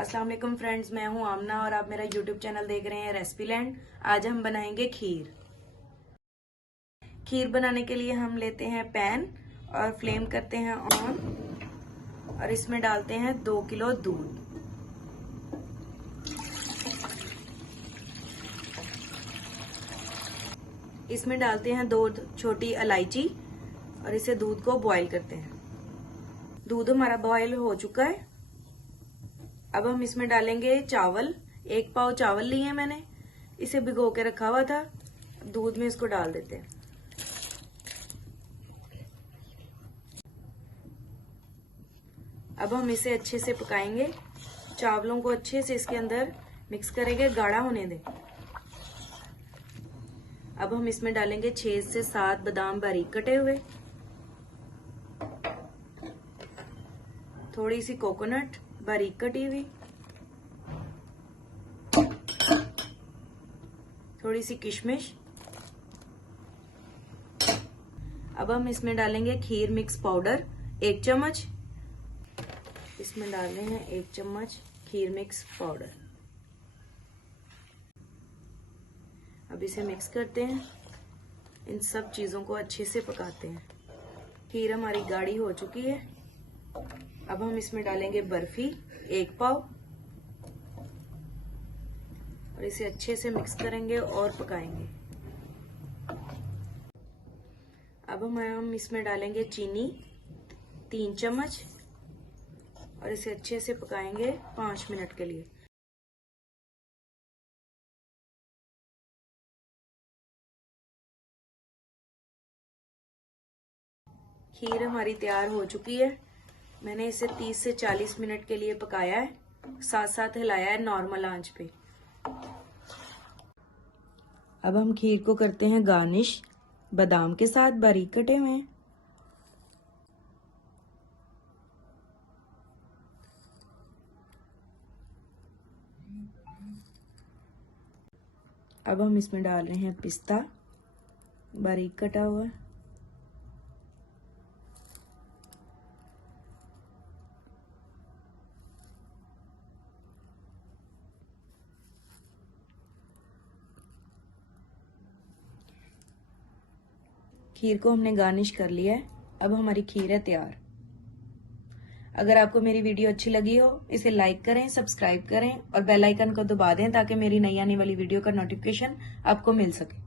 अस्सलाम वालेकुम फ्रेंड्स, मैं हूं आमना और आप मेरा यूट्यूब चैनल देख रहे हैं रेसिपी लैंड। आज हम बनाएंगे खीर। खीर बनाने के लिए हम लेते हैं पैन और फ्लेम करते हैं ऑन और इसमें डालते हैं 2 किलो दूध। इसमें डालते हैं 2 छोटी इलायची और इसे दूध को बॉईल करते हैं। दूध हमारा बॉईल हो चुका है। अब हम इसमें डालेंगे चावल। 1 पाव चावल लिए हैं मैंने, इसे भिगो के रखा हुआ था। दूध में इसको डाल देते हैं। अब हम इसे अच्छे से पकाएंगे। चावलों को अच्छे से इसके अंदर मिक्स करेंगे, गाढ़ा होने दें। अब हम इसमें डालेंगे 6 से 7 बादाम बारीक कटे हुए, थोड़ी सी कोकोनट बारीक कटी हुई, थोड़ी सी किशमिश। अब हम इसमें डालेंगे खीर मिक्स पाउडर 1 चम्मच। इसमें डाल रहे हैं 1 चम्मच खीर मिक्स पाउडर। अब इसे मिक्स करते हैं। इन सब चीजों को अच्छे से पकाते हैं। खीर हमारी गाढ़ी हो चुकी है। अब हम इसमें डालेंगे बर्फी 1 पाव और इसे अच्छे से मिक्स करेंगे और पकाएंगे। अब हम इसमें डालेंगे चीनी 3 चम्मच और इसे अच्छे से पकाएंगे 5 मिनट के लिए। खीर हमारी तैयार हो चुकी है। मैंने इसे 30 से 40 मिनट के लिए पकाया है, साथ साथ हिलाया है नॉर्मल आंच पे। अब हम खीर को करते हैं गार्निश बादाम के साथ बारीक कटे हुए। अब हम इसमें डाल रहे हैं पिस्ता बारीक कटा हुआ। खीर को हमने गार्निश कर लिया है। अब हमारी खीर है तैयार। अगर आपको मेरी वीडियो अच्छी लगी हो, इसे लाइक करें, सब्सक्राइब करें और बेल आइकन को दबा दें ताकि मेरी नई आने वाली वीडियो का नोटिफिकेशन आपको मिल सके।